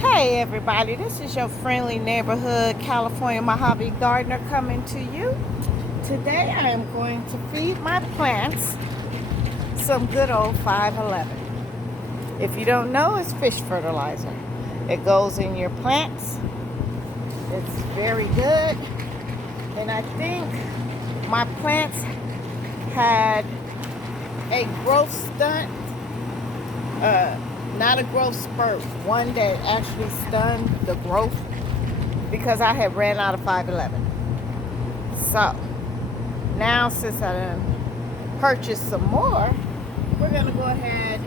Hey everybody, this is your friendly neighborhood California Mojave gardener coming to you. Today I am going to feed my plants some good old 511. If you don't know, it's fish fertilizer. It goes in your plants. It's very good. And I think my plants had a growth stunt. Not a growth spurt, one that actually stunned the growth because I had ran out of 511. So now since I done purchased some more, we're gonna go ahead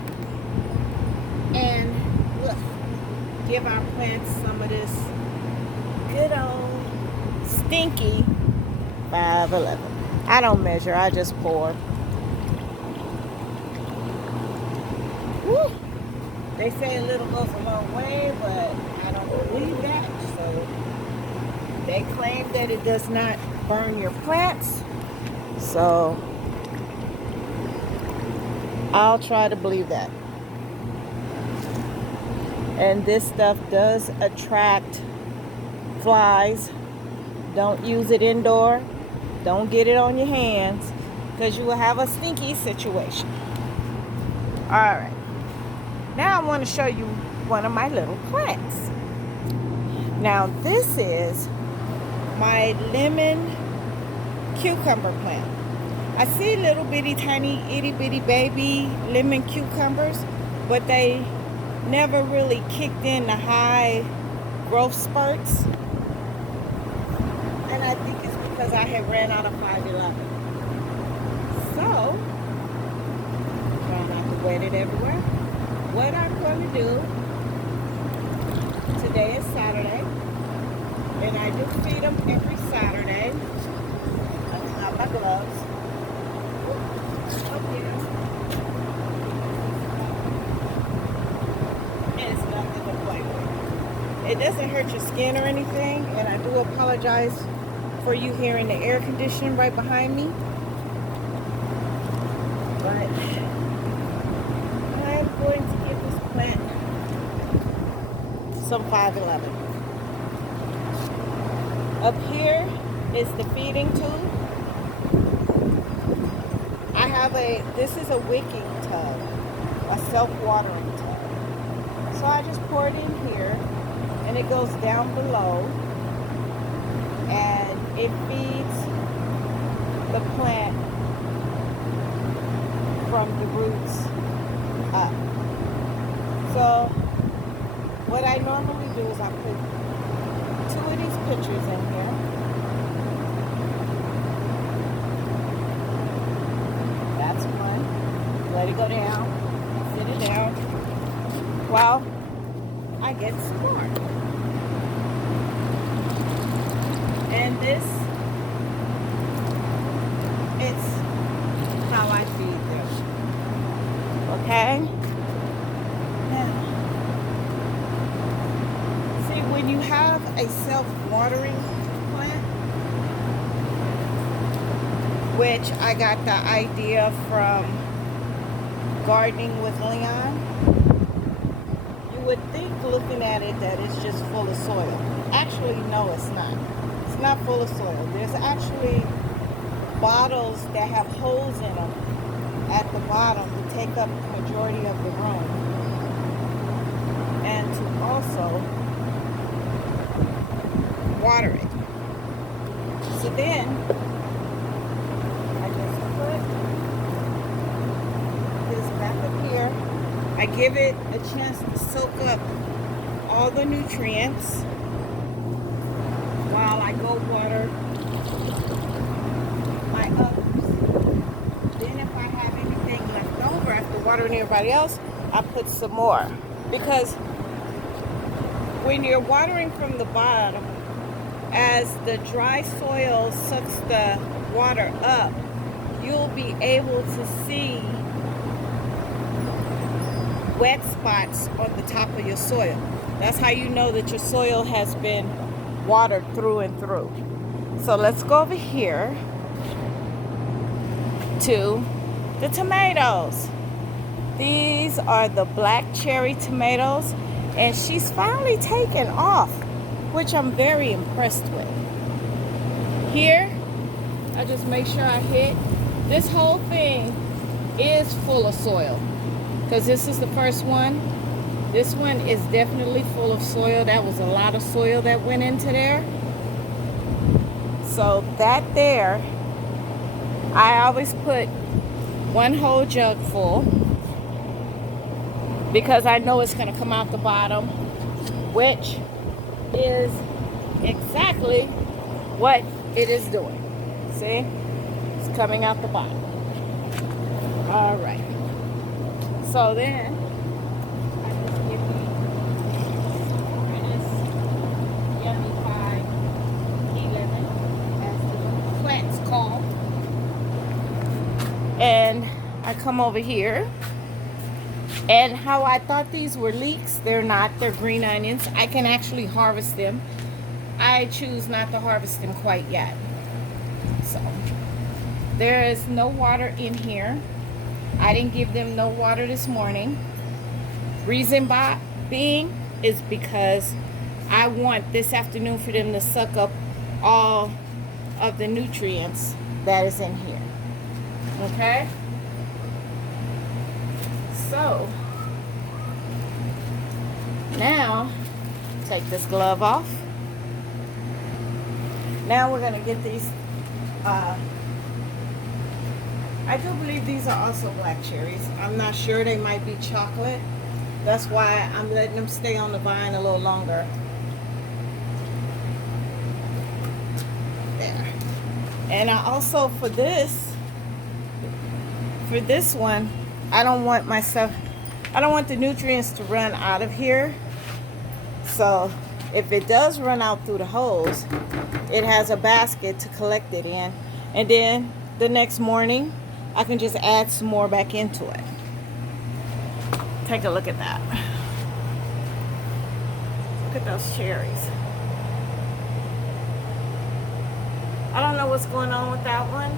and look, give our plants some of this good old stinky 511. I don't measure, I just pour. Woo. They say a little goes a long way, but I don't believe that. So they claim that it does not burn your plants. So I'll try to believe that. And this stuff does attract flies. Don't use it indoor. Don't get it on your hands because you will have a stinky situation. All right. Now I want to show you one of my little plants. Now this is my lemon cucumber plant. I see little bitty tiny itty bitty baby lemon cucumbers, but they never really kicked in the high growth spurts. And I think it's because I had ran out of 511. So, try not to wet it everywhere. What I'm going to do, today is Saturday, and I do feed them every Saturday. I got my gloves. Okay. And it's nothing to play with. It doesn't hurt your skin or anything, and I do apologize for you hearing the air conditioning right behind me. But I'm going to give this plant some 511. Up here is the feeding tube. This is a wicking tub, a self-watering tub. So I just pour it in here and it goes down below and it feeds the plant from the roots up. So what I normally do is I put 2 of these pitchers in here. That's one. Let it go down. Sit it down. While I get some more. And this, it's how I feed them. Okay? Now, see, when you have a self-watering plant, which I got the idea from Gardening with Leon, you would think looking at it that it's just full of soil. Actually, no, it's not. It's not full of soil. There's actually bottles that have holes in them at the bottom to take up the majority of the room and to also water it. So then I just put this back up here. I give it a chance to soak up all the nutrients while I go water my others. Then if I have anything left over after watering everybody else, I put some more. Because when you're watering from the bottom, as the dry soil sucks the water up, you'll be able to see wet spots on the top of your soil. That's how you know that your soil has been watered through and through. So let's go over here to the tomatoes. These are the black cherry tomatoes. And she's finally taken off, which I'm very impressed with. Here, I just make sure I hit. This whole thing is full of soil, because this is the first one. This one is definitely full of soil. That was a lot of soil that went into there. So that there, I always put one whole jug full, because I know it's going to come out the bottom, which is exactly what it is doing. See? It's coming out the bottom. All right. So then, I just give you this Yummy Pie 11, as the plant's called. And I come over here. And how I thought these were leeks, they're not. They're green onions. I can actually harvest them. I choose not to harvest them quite yet. So, there is no water in here. I didn't give them no water this morning. Reason being is because I want this afternoon for them to suck up all of the nutrients that is in here. Okay? So, now, take this glove off. Now we're going to get these, I do believe these are also black cherries. I'm not sure, they might be chocolate. That's why I'm letting them stay on the vine a little longer. There. And I also, for this one, I don't want the nutrients to run out of here. So if it does run out through the holes, it has a basket to collect it in. And then the next morning, I can just add some more back into it. Take a look at that. Look at those cherries. I don't know what's going on with that one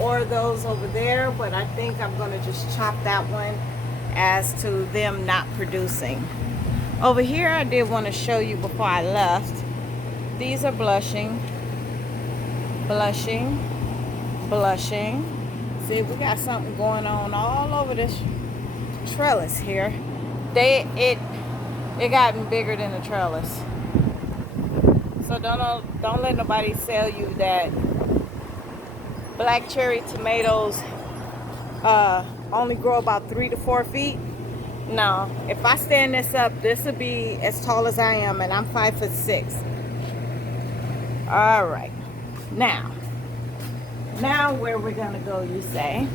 or those over there, but I think I'm going to just chop that one as to them not producing. Over here, I did want to show you before I left. These are blushing, blushing, blushing. See, we got something going on all over this trellis here. It gotten bigger than the trellis. So don't let nobody sell you that black cherry tomatoes only grow about 3 to 4 feet. No, if I stand this up, this will be as tall as I am, and I'm 5'6". All right, now where we're gonna go, you say?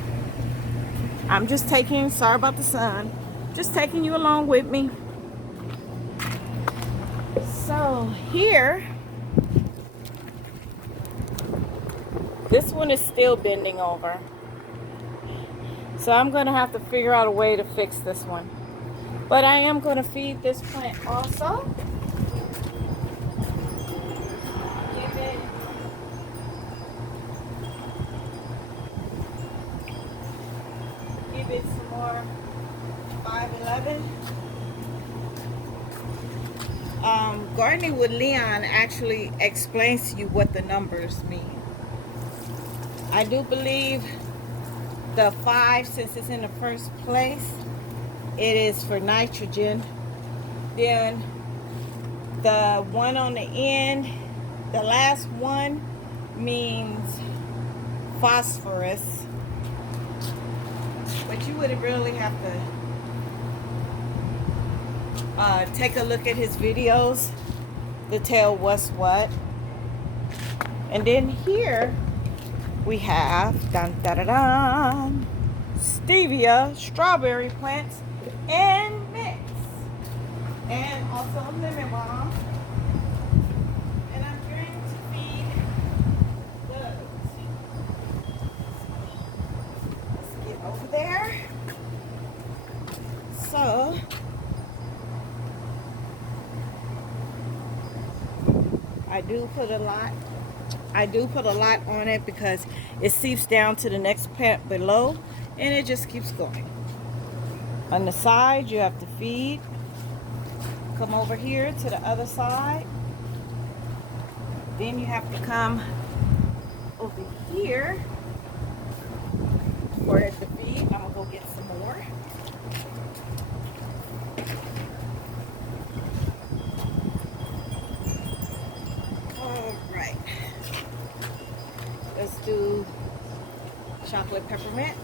I'm just taking, sorry about the sun, just taking you along with me. So here, this one is still bending over. So I'm gonna have to figure out a way to fix this one. But I am gonna feed this plant also. Give it some more 511. Gardening with Leon actually explains to you what the numbers mean. I do believe the 5, since it's in the first place, it is for nitrogen. Then the 1 on the end, the last one, means phosphorus. But you would really have to take a look at his videos to tell what's what. And then here we have stevia, strawberry plants, and mix, and also lemon balm. And I'm going to feed those. Let's get over there. So I do put a lot on it because it seeps down to the next plant below, and it just keeps going. On the side, you have to feed come over here to the other side. Then you have to come over here for it to feed. I'm gonna go get some more. All right, let's do chocolate peppermint.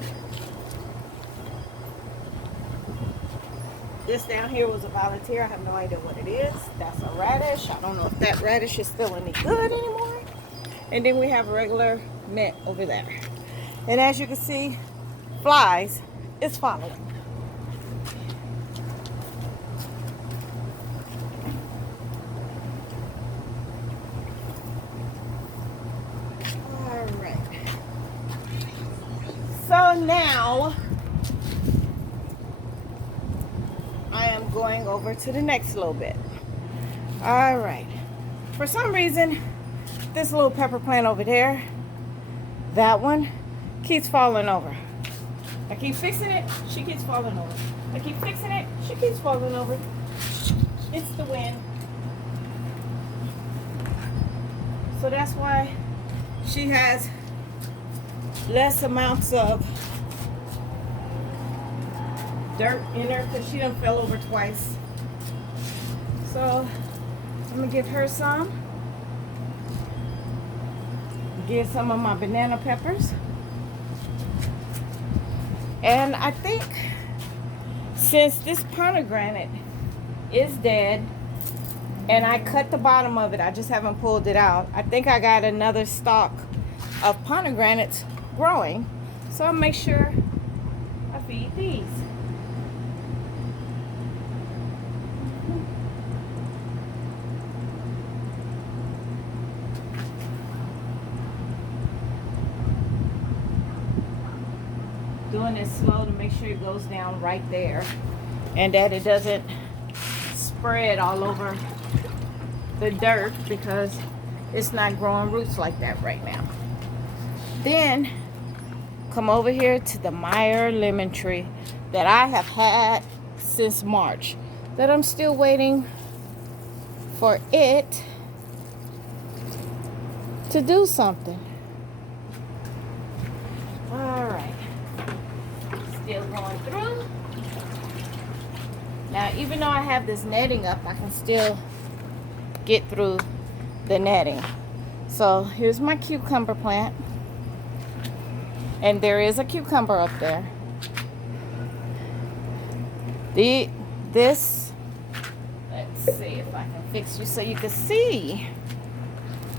This down here was a volunteer. I have no idea what it is. That's a radish. I don't know if that radish is still any good anymore. And then we have regular mint over there. And as you can see, flies is following. All right. So now I am going over to the next little bit. All right. For some reason, this little pepper plant over there, that one, keeps falling over. I keep fixing it, she keeps falling over. I keep fixing it, she keeps falling over. It's the wind. So that's why she has less amounts of dirt in her, because she done fell over twice. So I'm gonna give her some. Get some of my banana peppers. And I think since this pomegranate is dead and I cut the bottom of it, I just haven't pulled it out, I think I got another stalk of pomegranates growing. So I'll make sure I feed these. Doing it slow to make sure it goes down right there and that it doesn't spread all over the dirt, because it's not growing roots like that right now. Then come over here to the Meyer lemon tree that I have had since March, that I'm still waiting for it to do something. All right. Still going through. Now, even though I have this netting up, I can still get through the netting. So here's my cucumber plant, and there is a cucumber up there. This, let's see if I can fix you so you can see.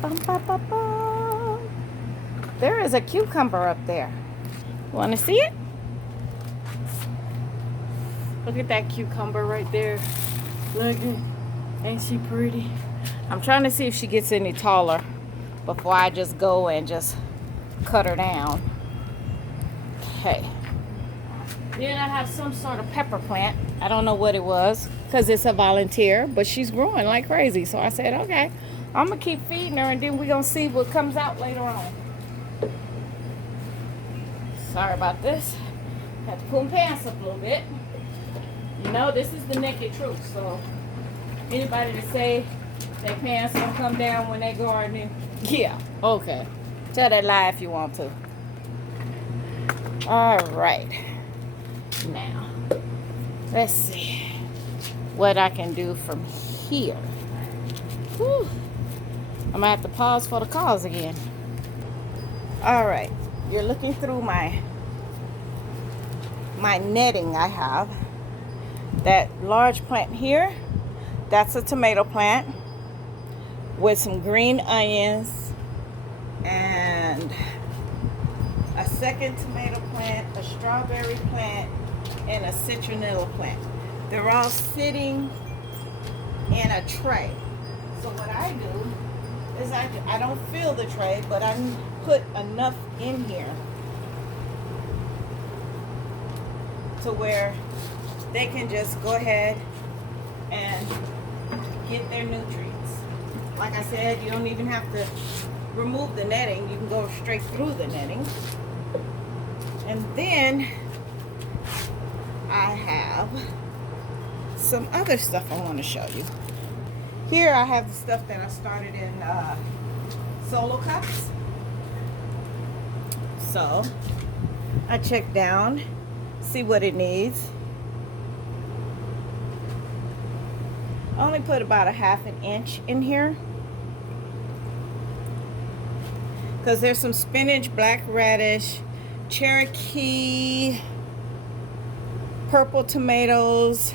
Bum, bum, bum, bum. There is a cucumber up there. Want to see it? Look at that cucumber right there. Look at, ain't she pretty? I'm trying to see if she gets any taller before I just go and just cut her down. Okay. Then I have some sort of pepper plant. I don't know what it was, because it's a volunteer, but she's growing like crazy. So I said, okay, I'm going to keep feeding her, and then we're going to see what comes out later on. Sorry about this. Have to pull my pants up a little bit. You know, this is the naked truth. So anybody that say their pants don't come down when they gardening, yeah, okay. Tell that lie if you want to. All right. Now, let's see what I can do from here. Whew. I'm gonna have to pause for the calls again. All right. You're looking through my netting I have. That large plant here, that's a tomato plant with some green onions and a second tomato plant, a strawberry plant, and a citronella plant. They're all sitting in a tray. So what I do is I don't fill the tray, but I put enough in here to where they can just go ahead and get their nutrients. Like I said, you don't even have to remove the netting. You can go straight through the netting. And then I have some other stuff I want to show you. Here I have the stuff that I started in Solo Cups. So I check down, see what it needs. I only put about a 1/2 inch in here because there's some spinach, black radish, Cherokee, purple tomatoes,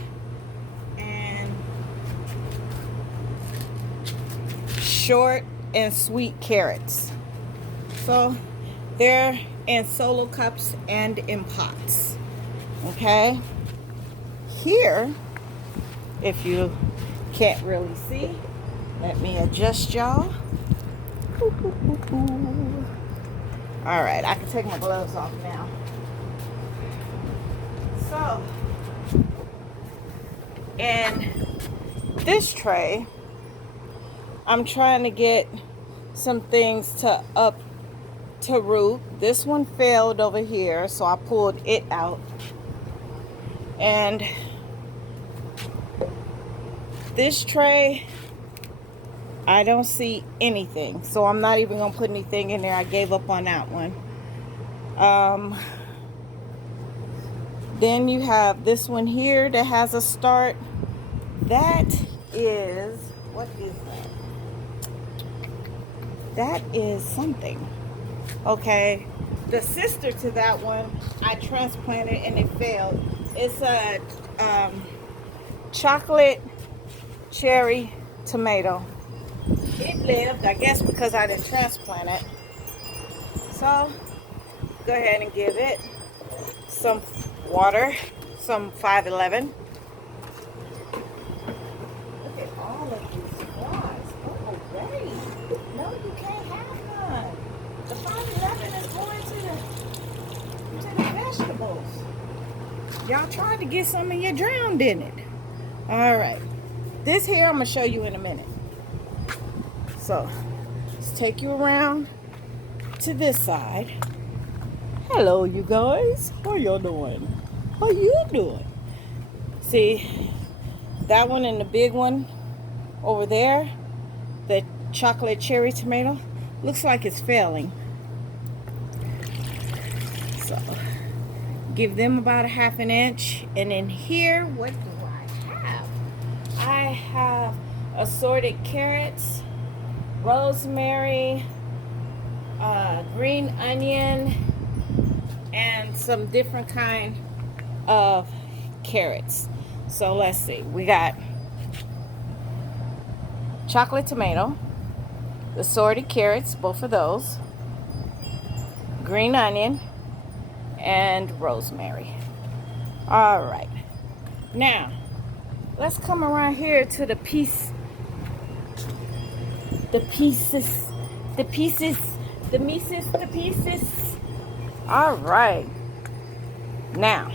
and short and sweet carrots. So they're in Solo Cups and in pots. Okay, here, if you can't really see, let me adjust y'all. All right, I can take my gloves off now. So in this tray, I'm trying to get some things to root. This one failed over here, so I pulled it out. And this tray, I don't see anything, so I'm not even gonna put anything in there. I gave up on that one. Then you have this one here that has a start. That is, what is that? That is something. Okay, the sister to that one I transplanted and it failed. It's a chocolate cherry tomato. It lived, I guess, because I didn't transplant it. So go ahead and give it some water, some 511. Look at all of these flies. Oh, already. No, you can't have none. The 511 is going to the vegetables. Y'all tried to get some and you drowned in it. All right. This here I'm going to show you in a minute. So, let's take you around to this side. Hello, you guys. How y'all doing? How you doing? See, that one and the big one over there, the chocolate cherry tomato, looks like it's failing. So, give them about a 1/2 inch. And in here, what do I have? I have assorted carrots, rosemary, green onion, and some different kind of carrots. So let's see, we got chocolate tomato, assorted carrots, both of those, green onion, and rosemary. All right, now let's come around here to the pieces. All right, now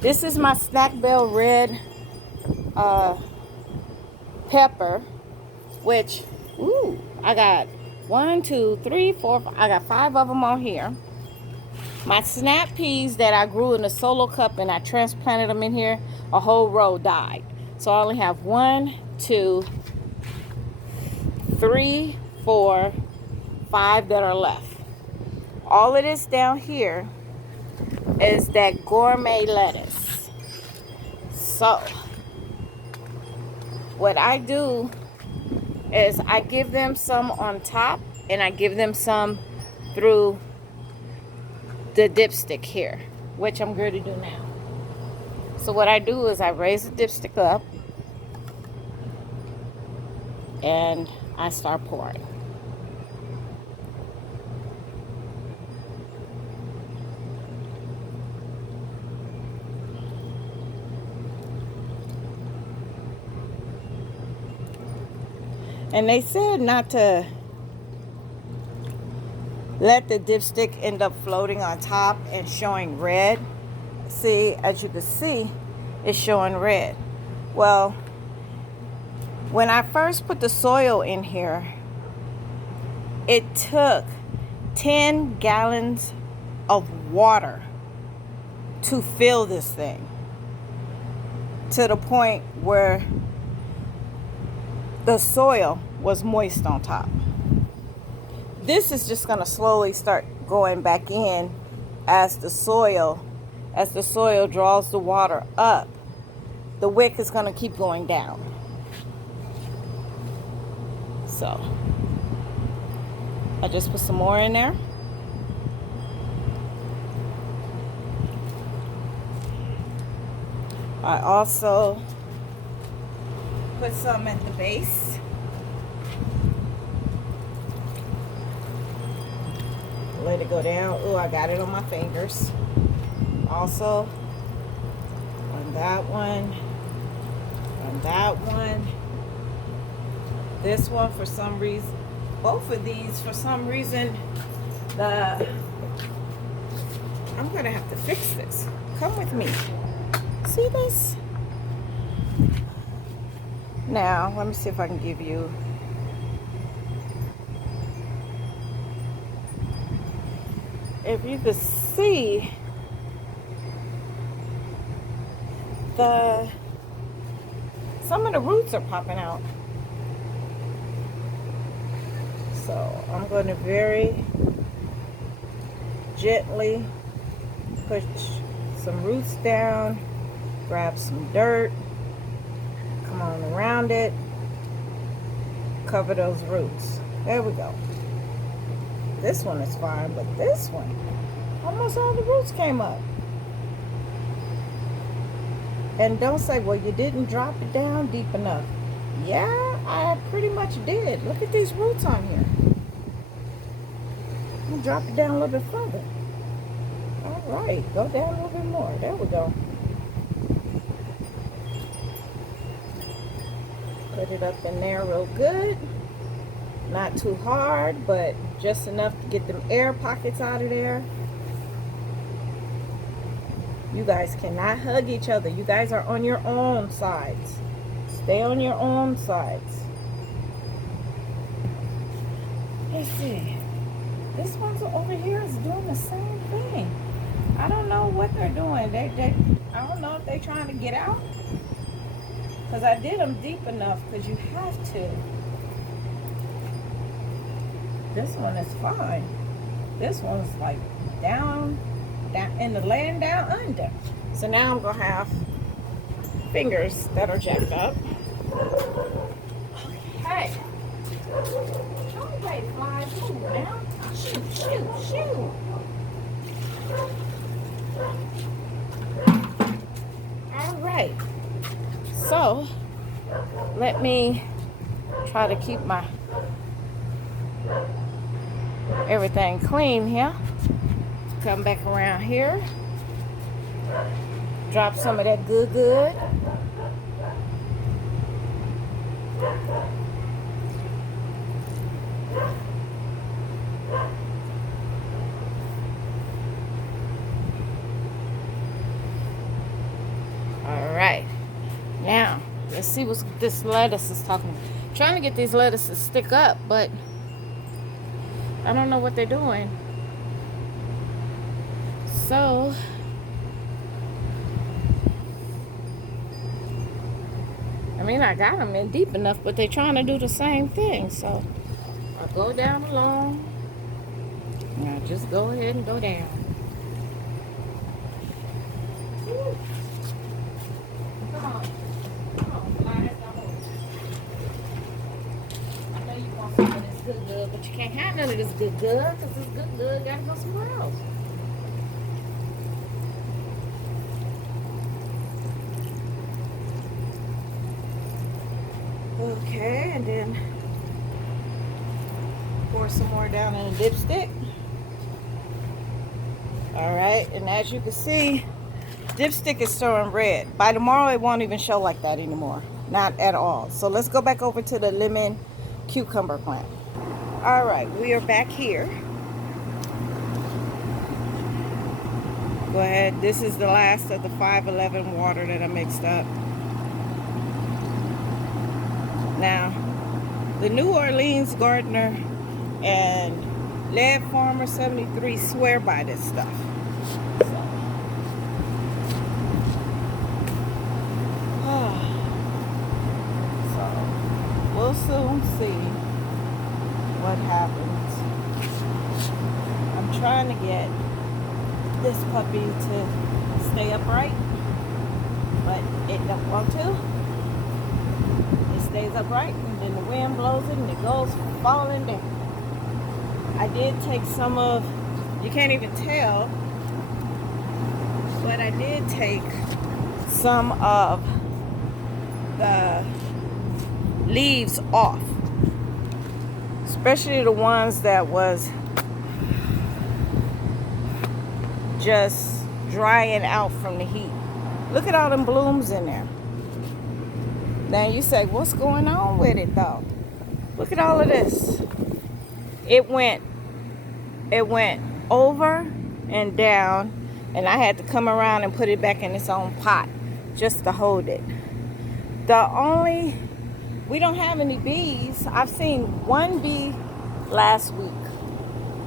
this is my Snack Belle red pepper, which I got 1, 2, 3, 4, I got 5 of them on here. My snap peas that I grew in a Solo Cup and I transplanted them in here, a whole row died. So I only have 1, 2, 3, 4, 5 that are left. All of this down here is that gourmet lettuce. So what I do is I give them some on top and I give them some through the dipstick here, which I'm going to do now. So what I do is I raise the dipstick up and I start pouring. And they said not to let the dipstick end up floating on top and showing red. See, as you can see, it's showing red. Well, when I first put the soil in here, it took 10 gallons of water to fill this thing. to the point where the soil was moist on top. This is just going to slowly start going back in as the soil draws the water up. The wick is going to keep going down. So I just put some more in there. I also put some at the base. Let it go down. Oh, I got it on my fingers. Also on that one, on that one. This one, for some reason, both of these, for some reason, I'm gonna have to fix this. Come with me. See this? Now, let me see if I can give you. If you could see some of the roots are popping out. So I'm going to very gently push some roots down, grab some dirt, come on around it, cover those roots. There we go. This one is fine, but this one, almost all the roots came up. And don't say, well, you didn't drop it down deep enough. Yeah, I pretty much did. Look at these roots on here. Let me drop it down a little bit further. All right, go down a little bit more. There we go. Put it up in there real good. Not too hard, but just enough to get them air pockets out of there. You guys cannot hug each other. You guys are on your own sides. Stay on your own sides. Let's see. This one's over here is doing the same thing. I don't know what they're doing. I don't know if they're trying to get out. Because I did them deep enough, because you have to. This one is fine. This one's like down in the land down under. So now I'm going to have fingers that are jacked up. Okay. Don't wait, flies. Move now. Shoot, shoot, shoot. All right. So, let me try to keep my everything clean here. Come back around here. Drop some of that good. All right. Now, let's see what this lettuce is talking about. I'm trying to get these lettuces to stick up, but I don't know what they're doing. So, I mean, I got them in deep enough, but they're trying to do the same thing. So, I'll go down along. And I'll just go ahead and go down. Woo. Come on, fly, that's not moving. I know you want some of this good, but you can't have none of this good, because this good gotta go somewhere else. Okay, and then pour some more down in a dipstick. All right, and as you can see, dipstick is showing red. By tomorrow, it won't even show like that anymore. Not at all. So let's go back over to the lemon cucumber plant. All right, we are back here. Go ahead. This is the last of the 511 water that I mixed up. Now, the New Orleans gardener and Lead Farmer 73 swear by this stuff. So. will soon see what happens. I'm trying to get this puppy to stay upright, but it don't want to. It stays upright, and then the wind blows it and it goes falling down. I did take some of, you can't even tell, but I did take some of the leaves off, especially the ones that was just drying out from the heat. Look at all them blooms in there. Now you say, what's going on with it though? Look at all of this. It went over and down, and I had to come around and put it back in its own pot just to hold it. We don't have any bees. I've seen one bee last week.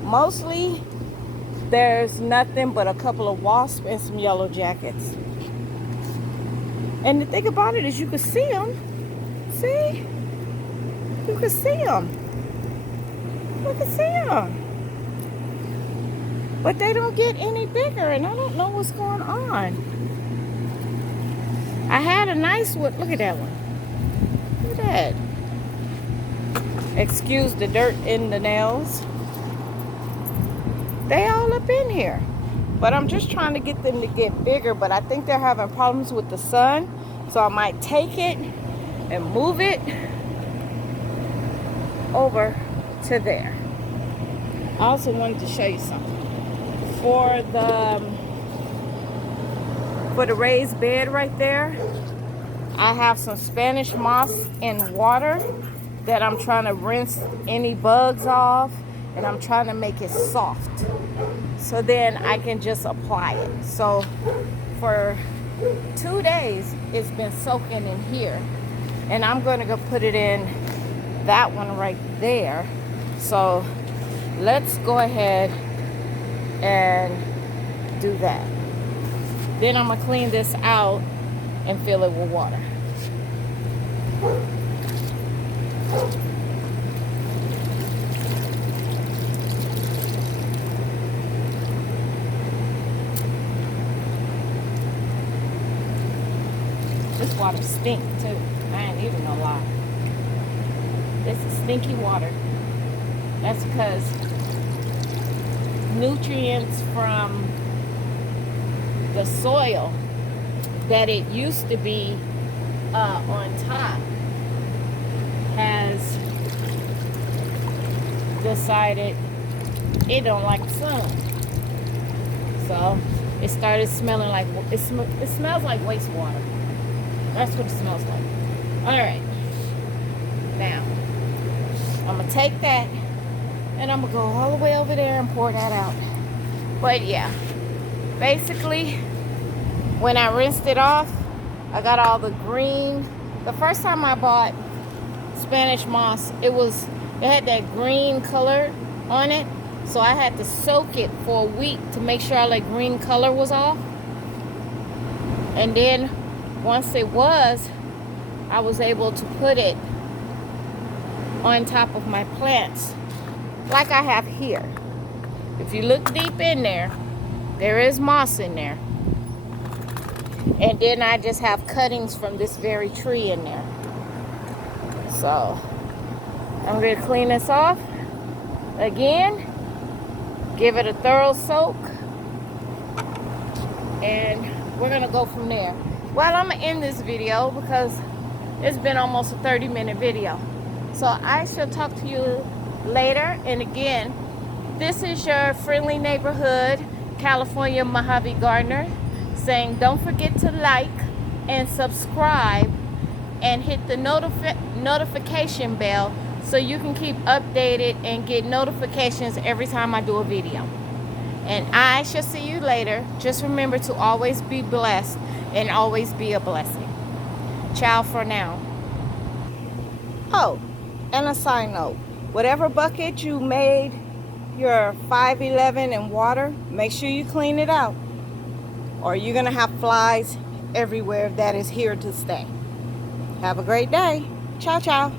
Mostly there's nothing but a couple of wasps and some yellow jackets. And the thing about it is you can see them. See? You can see them. You can see them. But they don't get any bigger, and I don't know what's going on. I had a nice one. Look at that one. Look at that. Excuse the dirt in the nails. They all up in here. But I'm just trying to get them to get bigger, but I think they're having problems with the sun. So I might take it and move it over to there. I also wanted to show you something. For the raised bed right there, I have some Spanish moss in water that I'm trying to rinse any bugs off, and I'm trying to make it soft so then I can just apply it. So for 2 days it's been soaking in here, and I'm going to go put it in that one right there. So let's go ahead and do that. Then I'm gonna clean this out and fill it with water. This water stinks too. I ain't even gonna lie. This is stinky water. That's because nutrients from the soil that it used to be on top has decided it don't like the sun. So it started smelling like, it smells like wastewater. That's what it smells like. All right. Now, I'm going to take that and I'm going to go all the way over there and pour that out. But yeah, basically, when I rinsed it off, I got all the green. The first time I bought Spanish moss, it had that green color on it. So I had to soak it for a week to make sure all that green color was off. And then once it was, I was able to put it on top of my plants like I have here. If you look deep in there, there is moss in there. And then I just have cuttings from this very tree in there. So I'm going to clean this off again, give it a thorough soak, and we're going to go from there. Well, I'm going to end this video because it's been almost a 30-minute video. So I shall talk to you later. And again, this is your friendly neighborhood California Mojave Gardener saying don't forget to like and subscribe and hit the notification bell so you can keep updated and get notifications every time I do a video. And I shall see you later. Just remember to always be blessed and always be a blessing. Ciao for now. Oh, and a side note, whatever bucket you made your 511 in water, make sure you clean it out, or you're gonna have flies everywhere that is here to stay. Have a great day. Ciao, ciao.